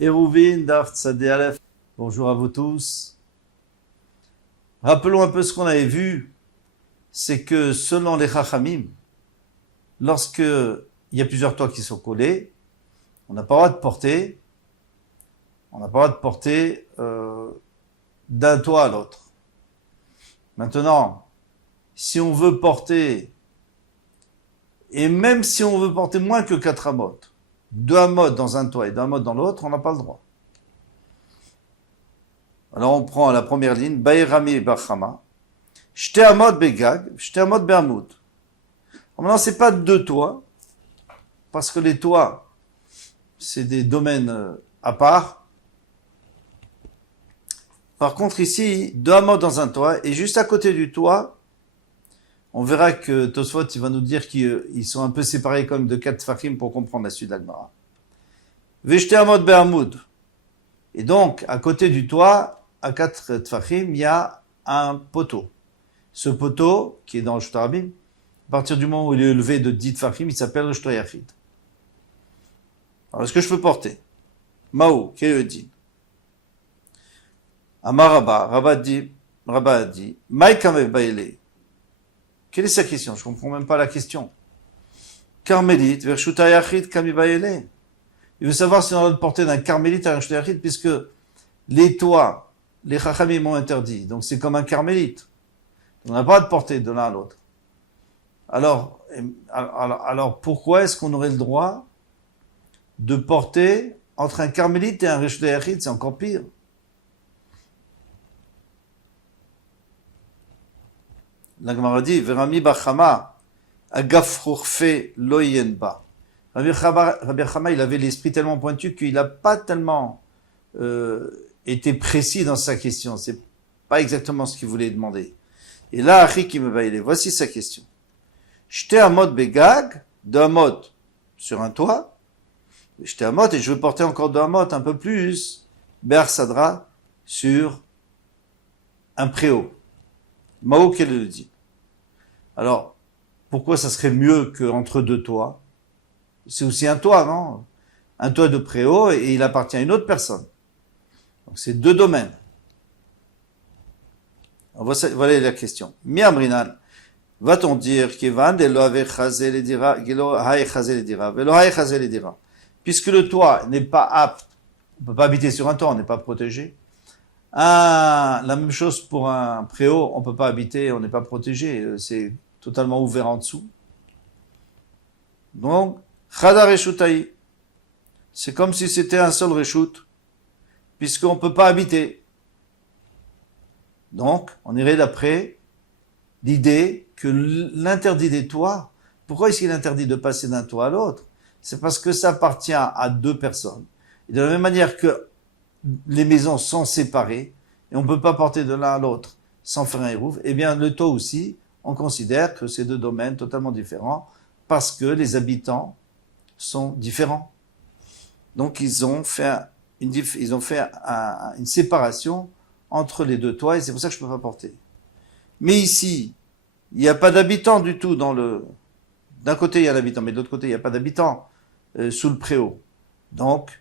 Hérouvine, Daf Tzadé Aleph. Bonjour à vous tous. Rappelons un peu ce qu'on avait vu. C'est que selon les Chachamim, lorsque il y a plusieurs toits qui sont collés, on n'a pas le droit de porter, d'un toit à l'autre. Maintenant, si on veut porter, et même si on veut porter moins que 4 amot, 2 amot dans un toit et 2 amot dans l'autre, on n'a pas le droit. Alors on prend la première ligne, Bayrami Bachama, Shte amot begag, Shte amot be'amud. Maintenant, c'est pas 2 toits, parce que les toits, c'est des domaines à part. Par contre, ici, 2 amot dans un toit, et juste à côté du toit, on verra que Tosfot, il va nous dire qu'ils sont un peu séparés comme de 4 tfachim pour comprendre la suite de la Gemara. Veshte amot be'amud. Et donc, à côté du toit, à 4 tfachim, il y a un poteau. Ce poteau, qui est dans le Shtarabim, à partir du moment où il est élevé de 10 tfachim, il s'appelle le Shtoyachid. Alors, est-ce que je peux porter? Mao, quel est le din? Amar Rabba a dit, Maïkame Baile. Quelle est sa question? Je comprends même pas la question. Carmélite, vers Shutayachid Kami Baile. Il veut savoir si on a le porter d'un carmélite à un Shutayachid, puisque les toits, les Chachamim m'ont interdit. Donc c'est comme un carmélite. On n'a pas de porter de l'un à l'autre. Alors pourquoi est-ce qu'on aurait le droit de porter entre un carmélite et un Shutayachid? C'est encore pire. La Gemara dit, Verami Bachama, Agafrourfe Loyenba. Rabbi Chama, il avait l'esprit tellement pointu qu'il n'a pas tellement été précis dans sa question. C'est pas exactement ce qu'il voulait demander. Et là, Achi qui me va aider. Voici sa question. J'étais à mode begag, 2 amot sur un toit. J'étais à mode et je veux porter encore 2 amot, un peu plus. Ber Sadra sur un préau. Mao qu'elle le dit. Alors, pourquoi ça serait mieux qu'entre 2 toits? C'est aussi un toit, non? Un toit de préau et il appartient à une autre personne. Donc c'est 2 domaines. Alors, voilà la question. Miamrinan, va-t-on dire qu'Evan de lo ave chazé les dira, gelo hae chazé les dira, velo hae chazé les dira. Puisque le toit n'est pas apte, on peut pas habiter sur un toit, on n'est pas protégé. La même chose pour un préau, on peut pas habiter, on n'est pas protégé, c'est totalement ouvert en dessous. Donc, Chadar Reshutaï, c'est comme si c'était un seul Reshut, puisqu'on peut pas habiter. Donc, on irait d'après l'idée que l'interdit des toits, pourquoi est-ce qu'il est interdit de passer d'un toit à l'autre? C'est parce que ça appartient à 2 personnes. Et de la même manière que les maisons sont séparées, et on ne peut pas porter de l'un à l'autre sans faire un hérouf, eh bien, le toit aussi, on considère que c'est 2 domaines totalement différents, parce que les habitants sont différents. Donc, ils ont fait une séparation entre les 2 toits, et c'est pour ça que je ne peux pas porter. Mais ici, il n'y a pas d'habitants du tout d'un côté, il y a l'habitant, mais de l'autre côté, il n'y a pas d'habitants sous le préau. Donc,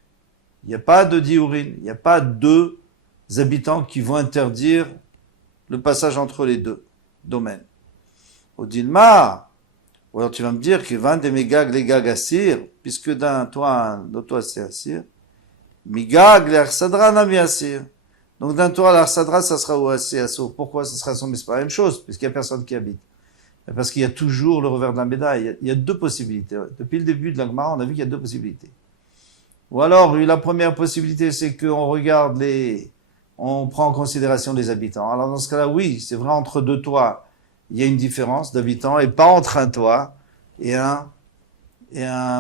il n'y a pas de diurine, il n'y a pas 2 habitants qui vont interdire le passage entre les 2 domaines. Au Dilma, ou alors tu vas me dire que 20 des mégag les gag assir, puisque d'un toit, l'autre toit c'est assir, migag les arsadra nami assir. Donc d'un toit à l'arsadra, ça sera au assez asso. Pourquoi ça sera assaut? Mais c'est pas la même chose, puisqu'il n'y a personne qui habite. Parce qu'il y a toujours le revers de la médaille. Il y a 2 possibilités. Depuis le début de la Gemara, on a vu qu'il y a 2 possibilités. Ou alors, la première possibilité, c'est qu'on regarde on prend en considération les habitants. Alors, dans ce cas-là, oui, c'est vrai, entre 2 toits, il y a une différence d'habitants, et pas entre un toit et un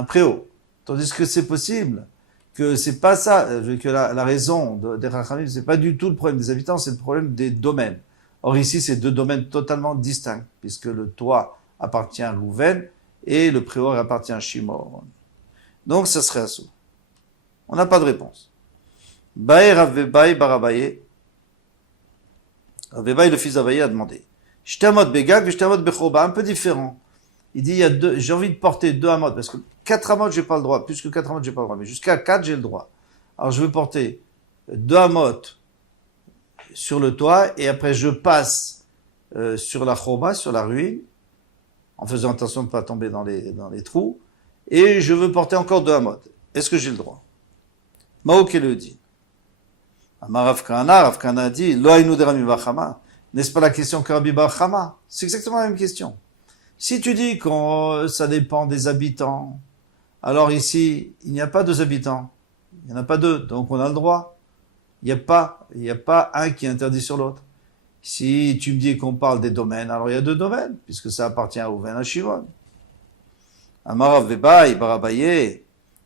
préau. Tandis que c'est possible, que c'est pas ça, que la raison des Rachamim, c'est pas du tout le problème des habitants, c'est le problème des domaines. Or, ici, c'est 2 domaines totalement distincts, puisque le toit appartient à Rouven, et le préau appartient à Shimon. Donc, ça serait assaut. On n'a pas de réponse. Bae Ravbebaï Barabaye. Ravbebaï, le fils d'Abaye, a demandé. J'tamot begag, j'tamot bechoba, un peu différent. Il dit, j'ai envie de porter 2 amot, parce que 4 amot, j'ai pas le droit. Plus que 4 amot, j'ai pas le droit. Mais jusqu'à 4, j'ai le droit. Alors je veux porter 2 amot sur le toit et après je passe sur la chorba, sur la ruine, en faisant attention de ne pas tomber dans les trous, et je veux porter encore 2 amot. Est-ce que j'ai le droit? Maoke le dit. Amar Rav Kana dit, Lo ainu de Rami bar Chama. N'est-ce pas la question que Rabbi bar Chama? C'est exactement la même question. Si tu dis que ça dépend des habitants, alors ici, il n'y a pas 2 habitants. Il n'y en a pas 2, donc on a le droit. Il n'y a pas un qui est interdit sur l'autre. Si tu me dis qu'on parle des domaines, alors il y a 2 domaines, puisque ça appartient au Ven à Shimon. Amar Rav Bebai bar Abaye,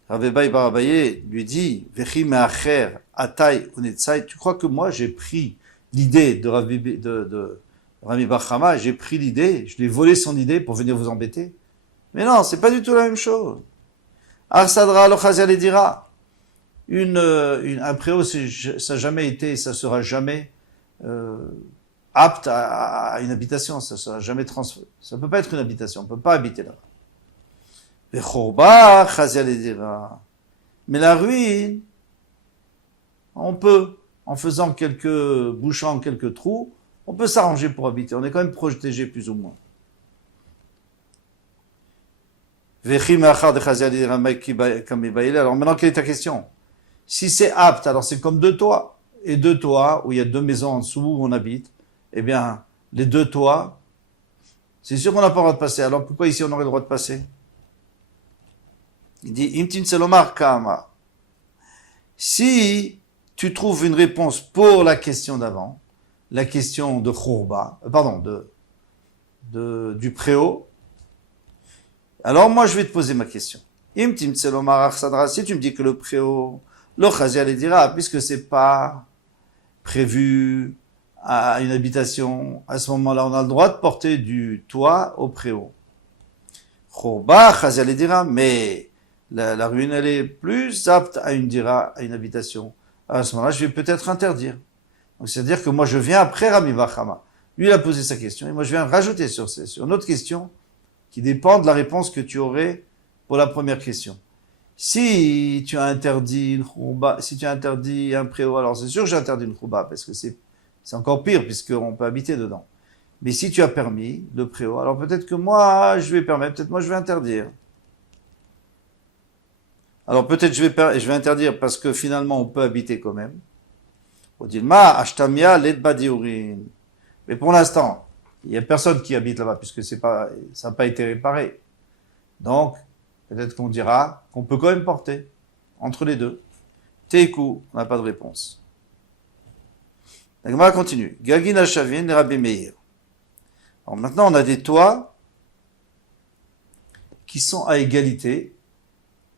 Rav Bebai bar Abaye lui dit, Vechi me'acher atay unetzai, tu crois que moi j'ai pris l'idée de Rami bar Chama, j'ai pris l'idée, je lui ai volé son idée pour venir vous embêter? Mais non, c'est pas du tout la même chose. Arsadra lo chazia le dira. Un préau, ça n'a jamais été, ça sera jamais apte à une habitation, ça sera jamais transféré. Ça peut pas être une habitation, on peut pas habiter là-bas. Vechorba chazia le dira. Mais la ruine, on peut, en faisant bouchant quelques trous, on peut s'arranger pour habiter. On est quand même protégé plus ou moins. Alors maintenant, quelle est ta question? Si c'est apte, alors c'est comme 2 toits. Et 2 toits, où il y a 2 maisons en dessous où on habite, eh bien, les 2 toits, c'est sûr qu'on n'a pas le droit de passer. Alors pourquoi ici on aurait le droit de passer? Il dit, Imtin Selomar Kama. Si tu trouves une réponse pour la question d'avant, la question de Khourba, du préau, alors moi je vais te poser ma question. Imtim Selomar Arsadra, si tu me dis que le préau, le Chazia le dira, puisque c'est pas prévu à une habitation, à ce moment-là on a le droit de porter du toit au préau. Khourba, Chazia le dira, mais la ruine elle est plus apte à une habitation. À ce moment-là je vais peut-être interdire. Donc c'est-à-dire que moi je viens après Rami bar Chama. Lui il a posé sa question et moi je viens rajouter sur une autre question qui dépend de la réponse que tu aurais pour la première question. Si tu as interdit une chouba, si tu as interdit un préau, alors c'est sûr que j'ai interdit une chouba, parce que c'est encore pire, puisqu'on peut habiter dedans. Mais si tu as permis le préau, alors peut-être que moi, je vais permettre, peut-être moi, je vais interdire. Alors peut-être je vais interdire parce que finalement, on peut habiter quand même. On dit, ma ashtamia ledba diurin. Mais pour l'instant, il n'y a personne qui habite là-bas, puisque ça n'a pas été réparé. Donc, peut-être qu'on dira qu'on peut quand même porter entre les 2. Teikou, on n'a pas de réponse. La Gemara continue. Gagin Shavin et Rabbi Meir. Alors maintenant, on a des toits qui sont à égalité.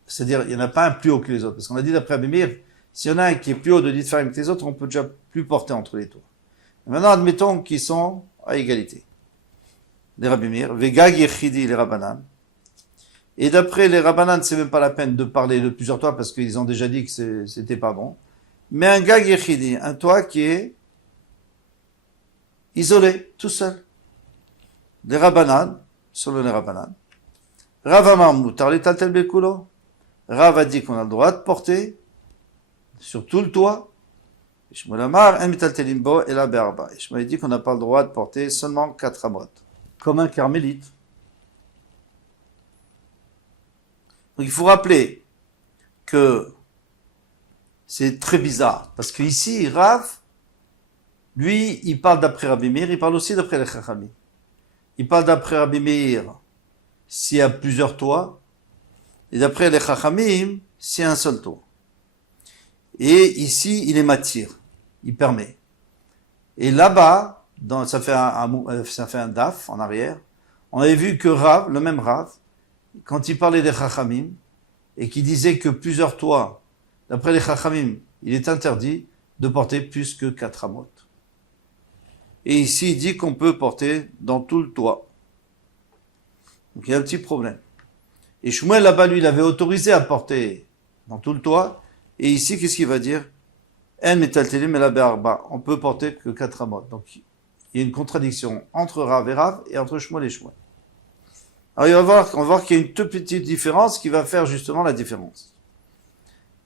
C'est-à-dire, il n'y en a pas un plus haut que les autres. Parce qu'on a dit d'après Rabbi Meir, s'il y en a un qui est plus haut de Ditfarim que les autres, on peut déjà plus porter entre les toits. Et maintenant, admettons qu'ils sont à égalité. Les Rabbi Meir, Vegag Yechidi les Rabbanan. Et d'après les Rabbanan, c'est même pas la peine de parler de plusieurs toits parce qu'ils ont déjà dit que c'était pas bon. Mais un Gag Yechidi, un toit qui est isolé, tout seul. Les Rabbanan, selon les Rabbanan. Rav Amar Mutar Litaltel Bekulo. Rav a dit qu'on a le droit de porter sur tout le toit. Shmuel Amar En Mitaltelim Bo et la Berba. Shmuel a dit qu'on n'a pas le droit de porter seulement 4 amot. Comme un carmélite. Donc il faut rappeler que c'est très bizarre, parce que ici, Rav, lui, il parle d'après Rabbi Meir, il parle aussi d'après les Chachamim. Il parle d'après Rabbi Meir s'il y a plusieurs toits, et d'après les Chachamim, s'il y a un seul toit. Et ici, il est matir, il permet. Et là-bas, ça fait un daf en arrière, on avait vu que Rav, le même Rav, quand il parlait des Chachamim, et qui disait que plusieurs toits, d'après les Chachamim, il est interdit de porter plus que 4 amot. Et ici, il dit qu'on peut porter dans tout le toit. Donc il y a un petit problème. Et Shmuel, là-bas, lui, il avait autorisé à porter dans tout le toit. Et ici, qu'est-ce qu'il va dire? En metaltelim et la be'arba. On peut porter que 4 amot. Donc, il y a une contradiction entre Rav et entre Shmuel et Shmuel. Alors, on va voir qu'il y a une toute petite différence qui va faire justement la différence.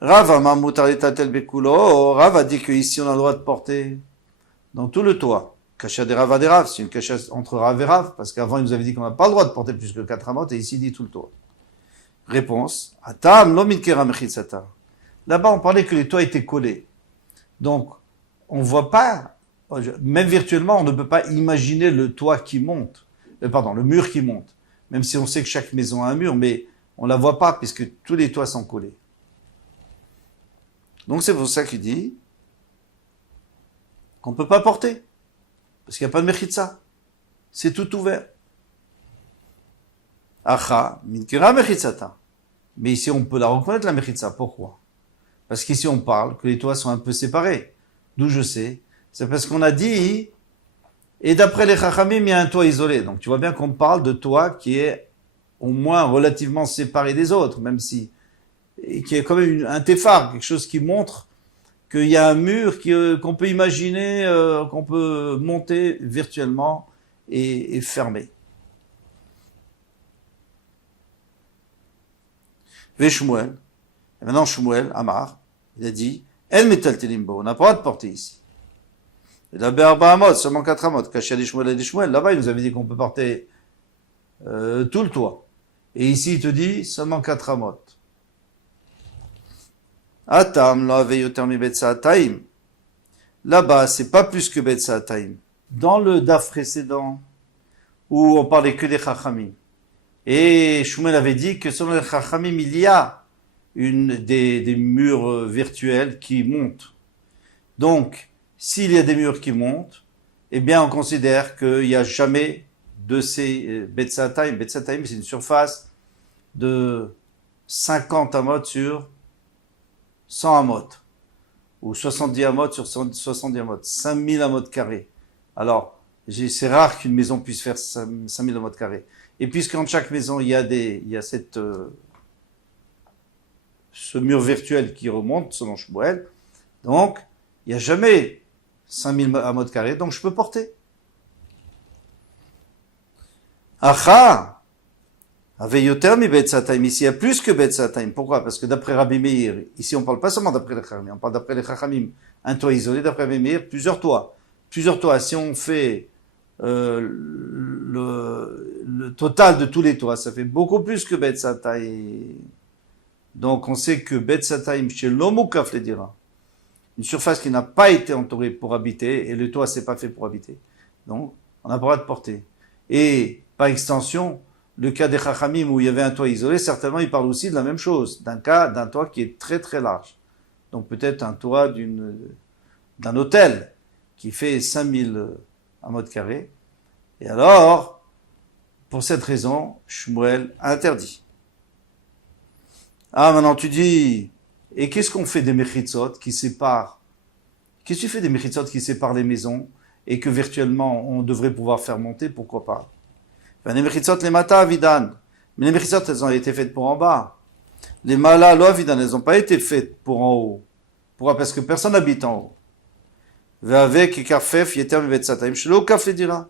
Rav Amar mutar letatel bekulo. Rav a dit qu'ici on a le droit de porter dans tout le toit. Kasha des Rav à des Rav, c'est une kasha entre Rav et Rav, parce qu'avant il nous avait dit qu'on n'a pas le droit de porter plus que 4 amot, et ici il dit tout le toit. Réponse. Atam lo mitkera mechitsata. Là-bas on parlait que les toits étaient collés. Donc, on voit pas, même virtuellement, on ne peut pas imaginer le toit qui monte, le mur qui monte. Même si on sait que chaque maison a un mur, mais on la voit pas puisque tous les toits sont collés. Donc c'est pour ça qu'il dit qu'on peut pas porter. Parce qu'il n'y a pas de mechitza. C'est tout ouvert. Acha, minkira mechitzata. Mais ici on peut la reconnaître la mechitza. Pourquoi? Parce qu'ici on parle que les toits sont un peu séparés. D'où je sais. C'est parce qu'on a dit, et d'après les chachamim, il y a un toit isolé. Donc tu vois bien qu'on parle de toit qui est au moins relativement séparé des autres, même si, et qui est quand même un téphar, quelque chose qui montre qu'il y a un mur qu'on peut imaginer, qu'on peut monter virtuellement et fermer. Shmuel, et maintenant Shmuel, Amar, il a dit, El metal telimbo, on n'a pas le droit de porter ici. Et là, Berba Amot, seulement 4 amot, caché à des Shmuel, là-bas il nous avait dit qu'on peut porter tout le toit. Et ici il te dit seulement 4 amot. Atam lo aveyoter mi betsaataim. Là-bas, c'est pas plus que betsaataim. Dans le daf précédent, où on parlait que des chachamim, et Shmuel avait dit que selon les chachamim, il y a des murs virtuels qui montent. Donc, s'il y a des murs qui montent, eh bien, on considère qu'il n'y a jamais de ces betsaataim. Betsaataim, c'est une surface de 50 amot sur 100 amot, ou 70 amot sur 70 amot, 5000 amot carrés. Alors, c'est rare qu'une maison puisse faire 5000 amot carrés. Et puisqu'en chaque maison, il y a ce mur virtuel qui remonte, selon Shmuel, donc, il n'y a jamais 5000 amot carrés, donc je peux porter. Acha! Aveyoter mi Betsataim, ici il y a plus que Betsataim. Pourquoi? Parce que d'après Rabbi Meir, ici on parle pas seulement d'après les Chachamim, on parle d'après les Chachamim, un toit isolé, d'après Rabbi Meir, plusieurs toits. Plusieurs toits, si on fait le total de tous les toits, ça fait beaucoup plus que Betsataim. Donc on sait que Betsataim, chez l'Omukaf le dira, une surface qui n'a pas été entourée pour habiter, et le toit c'est pas fait pour habiter. Donc on n'a pas le droit de porter. Et par extension, le cas des Chachamim où il y avait un toit isolé, certainement il parle aussi de la même chose, d'un toit qui est très très large. Donc peut-être un toit d'un hôtel qui fait 5000 amot carrés. Et alors, pour cette raison, Shmuel a interdit. Ah, maintenant tu dis, et qu'est-ce qu'on fait des mechitzot qui séparent? Qu'est-ce que tu fais des mechitzot qui séparent les maisons et que virtuellement on devrait pouvoir faire monter? Pourquoi pas? Les mechitzot, les mata avidan. Mais les mechitzot, elles ont été faites pour en bas. Les mala lo avidan, elles n'ont pas été faites pour en haut. Pourquoi? Parce que personne n'habite en haut. Avec karfef yeter mi betsataim shelo kaf le dira.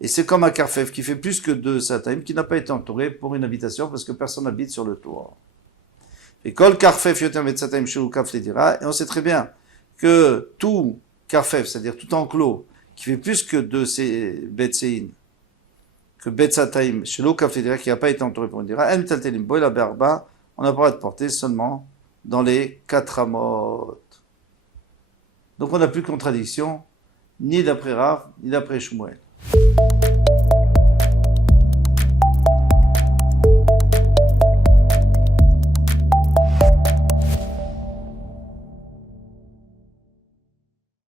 Et c'est comme un karfef qui fait plus que 2 sataim, qui n'a pas été entouré pour une habitation parce que personne n'habite sur le toit. Et kol karfef yeter mi betsataim shelo kaf le dira. Et on sait très bien que tout karfef, c'est-à-dire tout enclos, qui fait plus que 2 betsein, que Betsataim, chez l'Okafedira, qui n'a pas été entouré pour une dira, En Taltelim Boy, la Berba, on n'a pas le droit de porter seulement dans les 4 amot. Donc on n'a plus de contradiction, ni d'après Rav, ni d'après Shmuel.